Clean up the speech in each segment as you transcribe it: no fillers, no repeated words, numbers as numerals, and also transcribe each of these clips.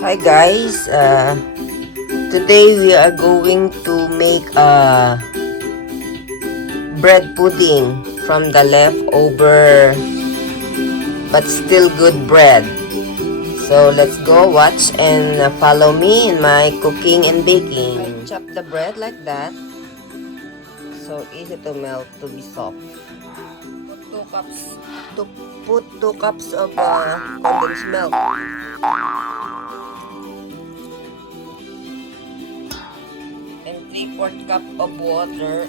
Hi guys, today we are going to make a bread pudding from the leftover but still good bread. So let's go watch and follow me in my cooking and baking. I chop the bread like that, so easy to melt to be soft. Put 2 cups of condensed milk. And 3/4 cup of water.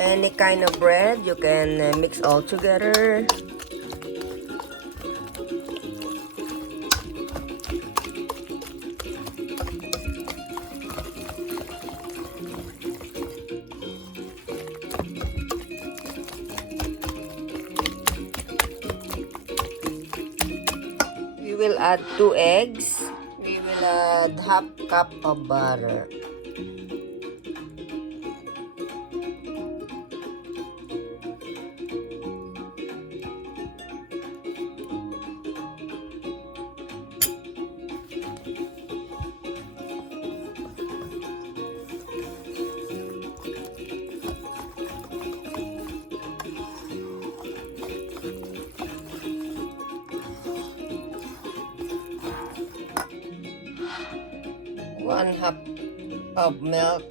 Any kind of bread you can mix all together. We will add 2 eggs. We will add half cup of butter. One half of milk,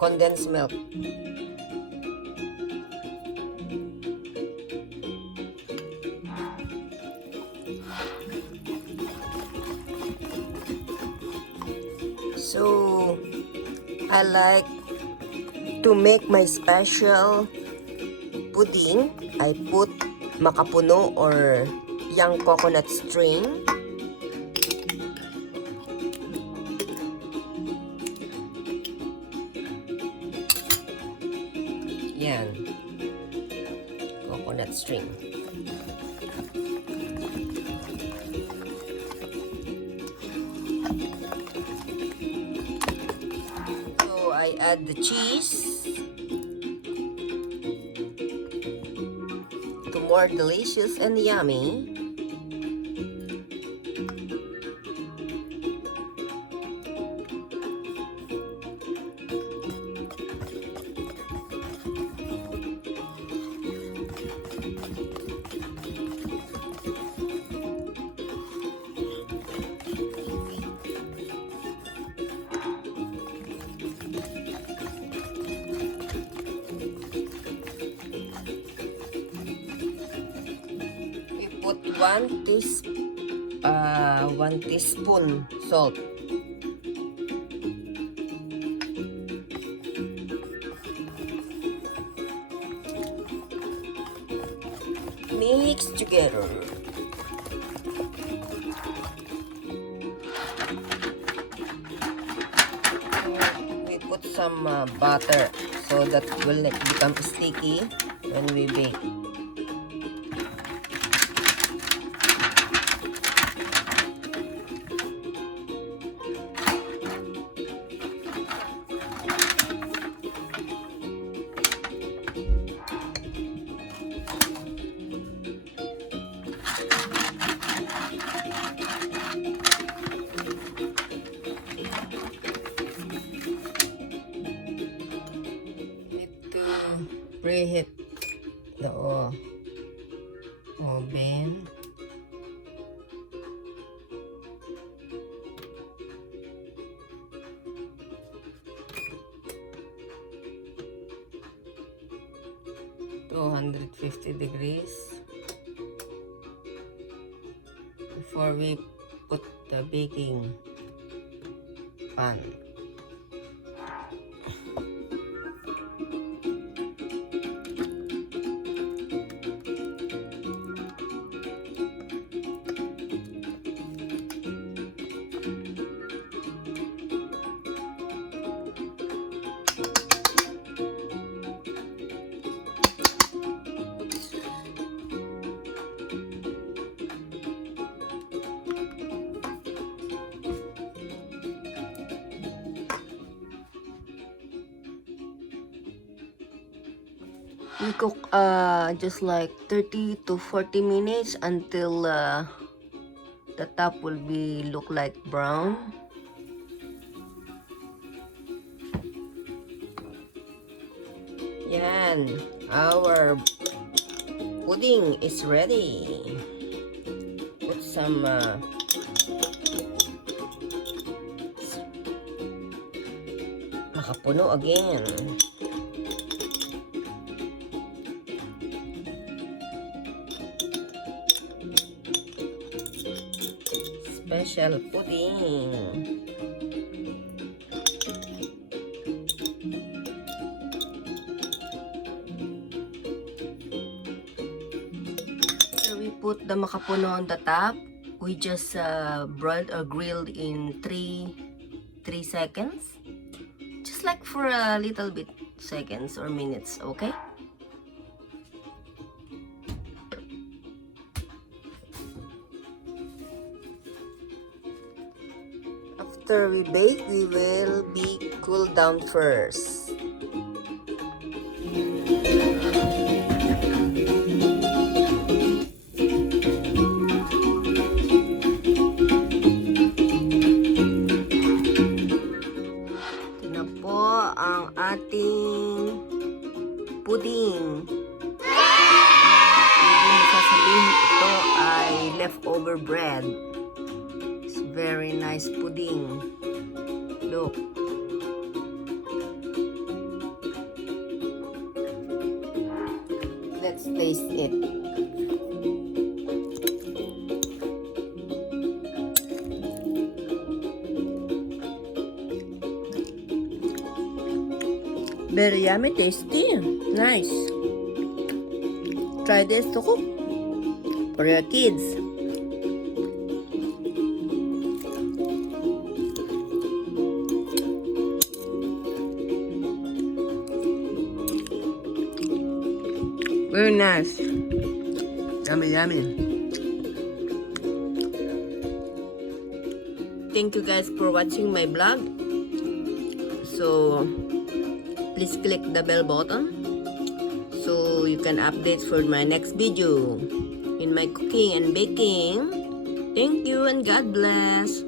condensed milk. So I like to make my special pudding. I put Macapuno or young coconut string. Yan. Coconut string. So I add the cheese to more delicious and yummy. Put 1 teaspoon salt. Mix together. We put some butter so that it will not become sticky when we bake. Preheat the oven. To 150 degrees before we put the baking pan. We cook just like 30 to 40 minutes until the top will be look like brown. Yan, our pudding is ready. Put some Macapuno again. Special pudding. So we put the Macapuno on the top. We just broiled or grilled in 3 seconds. Just like for a little bit seconds or minutes, okay? After we bake, we will be cooled down first. Ito na po ang ating pudding. Hindi sasabihin ito ay leftover bread. Very nice pudding. Look. Let's taste it. Very yummy, tasty. Nice. Try this to cook for your kids. Very nice. Yummy, yummy. Thank you guys for watching my vlog. So, please click the bell button so you can update for my next video in my cooking and baking. Thank you and God bless.